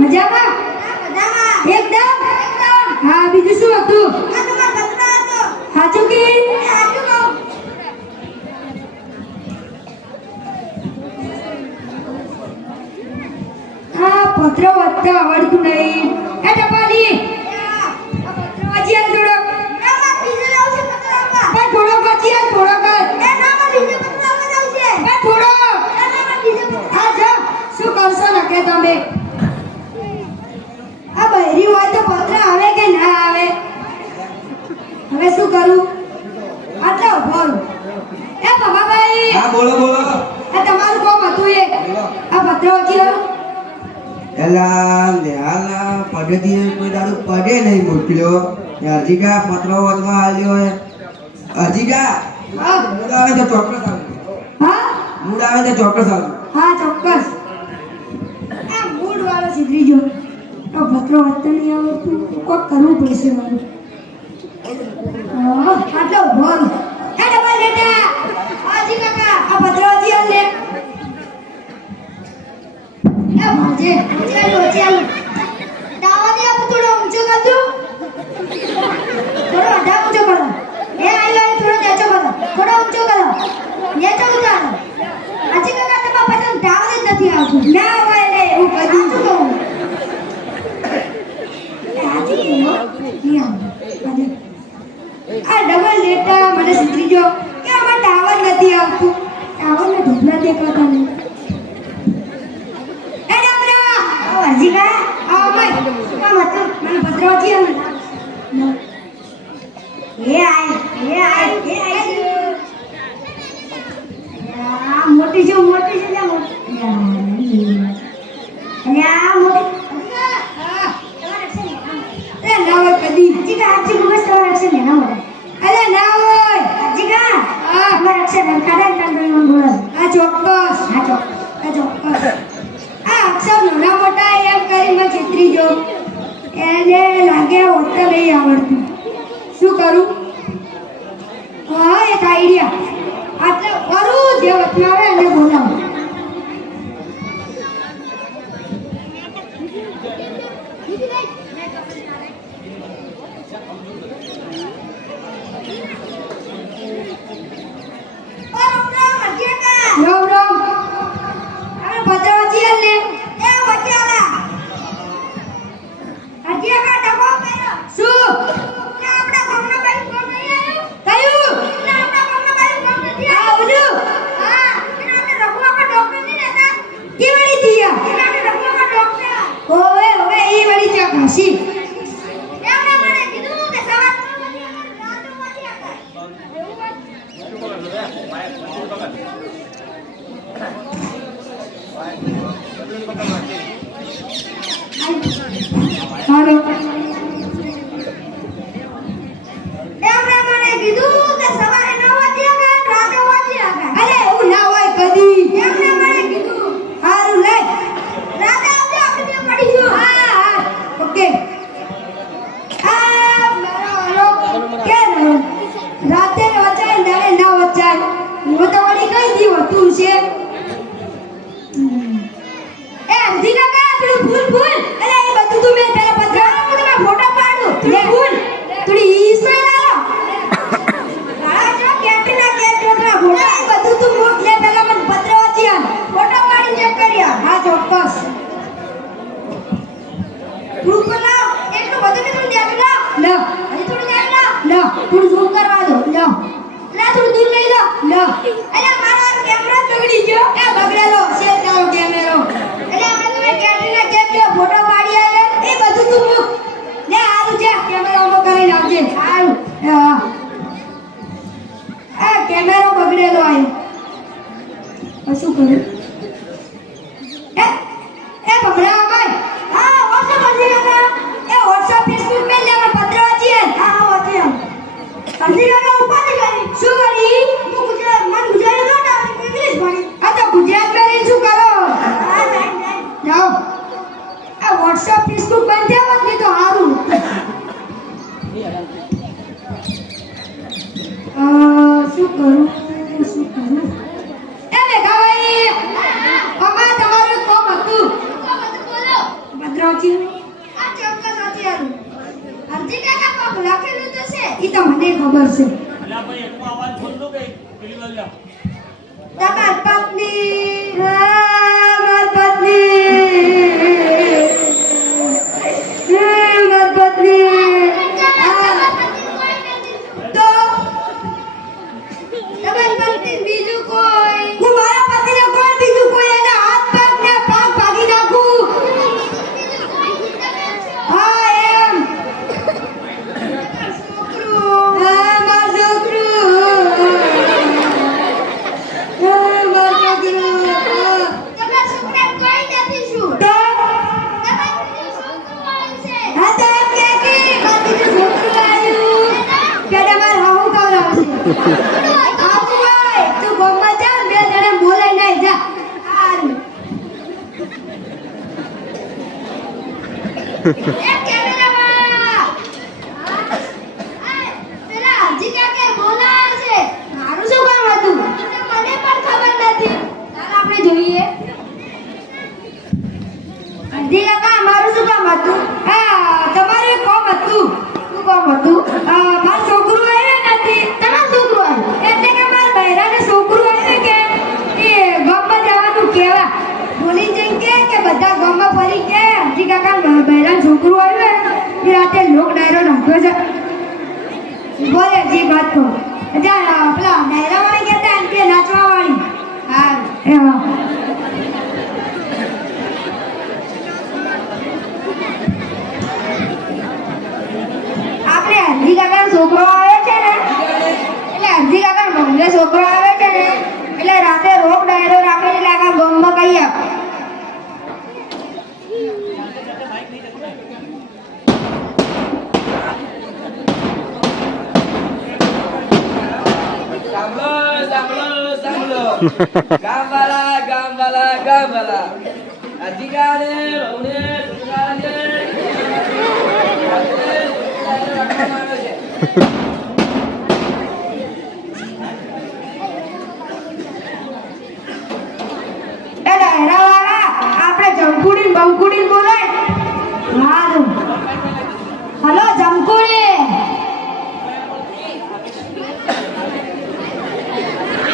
મજામાં? એકદમ. હા, બીજું શું હતું? સાચું કે? હા, પત્ર વાંચતા આવડતું નહીં. એ ટપાલી, પત્ર વાંચી આલ થોડો. પણ થોડો વાંચી આલ, થોડો કર. પણ થોડો. હા, જા. શું કરશો નકે તમે? આ બહેરી હોય તો પત્ર આવે કે ના આવે? હવે શું કરું? આટલો ભોળ. એ બાબાભાઈ. હા, બોલો બોલો. આ તમારું કોમ હતું એ. આ પત્ર વાંચી આલો. એલા લેહાલા પગેથી કોઈ દાડો પગે નહીં મોકલ્યો. હજીકા પત્રો વાંચવા આવ્યો હે. હજીકા હા. મૂડ આવે તો ચોક્કસ આવે. હા? મૂડ આવે તો ચોક્કસ આવે. હા, ચોક્કસ. આ મૂડ વાળો સુધરી જો. આ પત્રો વાંચતા નહીં આવડતું. કોક કરવું પડશે મારું. આટલો ઉભો રહો. એ ડબલ ડેટા. હાજી કાકા, આ પત્ર વાંચી આલ લે. એ ભાજે. ચાલો. દાવાની આપ થોડો ઊંચો કરજો. થોડો અઢા ઊંચો કરો. એ આયો થોડો નીચો કરો. થોડો ઊંચો કરો. નીચો ઉતારો. હાજી કાકા તમારા પતંગ ડાવર જ નથી આવતું. ના હોય લે એવું કીધું છું કહું. હાજી નહીં આવે. આ ડબલ ડેટા મને સુધરી જો કે આમાં ટાવર નથી આવતું. ટાવરને ઢોકળા દેખાતા નહીં. એ ડબરા હજી કા આવ ભાઈ આ મત મને પત્ર વાંચી આલ. એ આય આ મોટી છે જા મોટી. અને આ મોટી એ ના હોય કદી. હજી કા આજી બસ તમારા અક્ષર ના હોય. અરે ના હોય. હજી કા અમારા અક્ષર કાઢા તંદરી બોલો. આ ચોક્કસ. આ અક્ષર નાના મોટા એમ કરીને ચિત્રી જો. એને લાગે હોતા નહીં આવડતું. શું કરું? હા, એક આઈડિયા. આટલે કરું જે વચમાં આવે એને બોલાવું. રામ. હવે પત્ર વાંચી આલ ને. એ વાંચી આલા. હજી કા ડબો કર્યો. શું? કે આપડા ગામનો ભાઈ કોણ નહીં આવ્યો? કયું? કે આપડા ગામનો ભાઈ કોણ નથી આવ્યો? આ ઓલું. હા, એના માટે રઘુઆપા ડોક્ટર નહીં રહેતા. કેવડી દિયા? એના માટે રઘુઆપા ડોક્ટર. ઓવે ઈ વળી ચા ઘાસી. એમને મને કીધું કે સવારમાં રાતમાં વાંચી આતા. એવું વાત. હાલો. એમણે મને કીધું કે સવારે 9 વાગે રાતે વાંચી આકા. અરે એવું ના હોય કદી. એમણે મને કીધું. હારું લે. રાતે આવજો આપણે બે પડીશું. હા. ઓકે. આ મારો કે રાતે વચાય દાડે ના વચાય. હું તો વળી કઈ દી હતું છે. એ હજી કાકા પેલું ફૂલ. અરે એ બધું તું મેં પેલા પથરાનો તમે ફોટો પાડો. લે ફૂલ. થોડી ઈસ્માઈલ આલો. આ જો કેટના ફોટો એ બધું તું મૂક લે પેલા મને પત્ર વાંચી આલ. ફોટો પાડી ચેક કરી આલ. હા, ચોક્કસ. ગ્રુપ બનાવ. એટલું બધું કે તું દેખ લો. હજી થોડું દેખ લો. થોડું ઝૂમ કરવા દો. થોડું દૂર લઈ લો. અરે મારો કેમેરો બગડી ગયો. એ બગડેલો છે તારો કેમેરો. એટલે આપણે કેટના કેટલો ફોટો પાડી આલે એ બધું તું મૂક. લે આરું છે કેમેરામાં કરી નાખજે. આરું. આ કેમેરો બગડેલો આયો. શું કરું? એ બગડા ભાઈ. હા, WhatsApp પર જરા. એ WhatsApp Facebook મે લે પત્ર વાંચી આલ. હા, વાંચી આલ. સમજી ગયો ઉપાધી કરી. શું કરી? હું ગુજરાતી નો ઇંગ્લિશ ભણી. આ તો ગુજરાતમાં રહીને શું કરો? જાઓ. આ WhatsApp Facebook બંધ થયા હોત ને તો સારું. શું કરું? એ મેઘાભાઈ, અમારે તમારું કોમ હતું. એ તો મને ખબર છે અલ્યા ભાઈ એકનો અવાજ બોલતો કે પેલી વાર લ્યો તમાર પત્ની માર પત્ની માર પત્ની તો તમાર પત્ની બીજું કોઈ હું મારા પતિને કોઈ બીજું કોઈ એના હાથ પગ ને પગ ભાગી નાખું હા એમ છોકરું હા માર છોકરું તમારા છોકરા કોઈ નથી શું તો તમારા છોકરું છે હા તો એમ કે મારું છોકરું આવ્યું કે તમાર હાહુ કવરાવશે આવતું હોય તું ગોમમાં જા બે જણે બોલે નહીં જા સારું એક કેમેરામાં પેલા હજી કાકે બોલાવે છે મારું શું કામ હતું મને પણ ખબર નથી ચાલ આપણે જોઈએ હજી કાકા મારું શું કામ હતું તમારું કામ હતું શું કામ હતું મારું છોકરું આવ્યું નથી તમારું છોકરું આવ્યું એટલે કે મારા બહેરાને છોકરું આવ્યું કે એ ગામમાં જવાનું કહેવા બોલી જઈને કે બધા ગામમાં ફરી કે હજી કાકા બહેરાને છોકરું આવ્યું એ રાતે લોક ડાયરો નાખ્યો છે બોલે જી વાત કહો પેલા ડાયરા વાળી કહેતા એમ કે નાચવા વાળી હા એવા આપણે હરજી કાકા છોકરો આવે છે ને એટલે હરજી કાકા મમ્મી છોકરો આવે છે ને એટલે રાતે રોક ડાયરો રાખેલી લાગા ગામમાં કહી આપ ગામવાલા અધિકારે રૌને સુધારે આપણે જમકુડી બંકુડી બોલે હારું હલો જમકુડી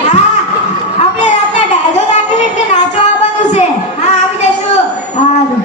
હા આપણે રાતના ડાયરો રાખીને એટલે નાચવા આવવાનું છે હા આવી જશું હારું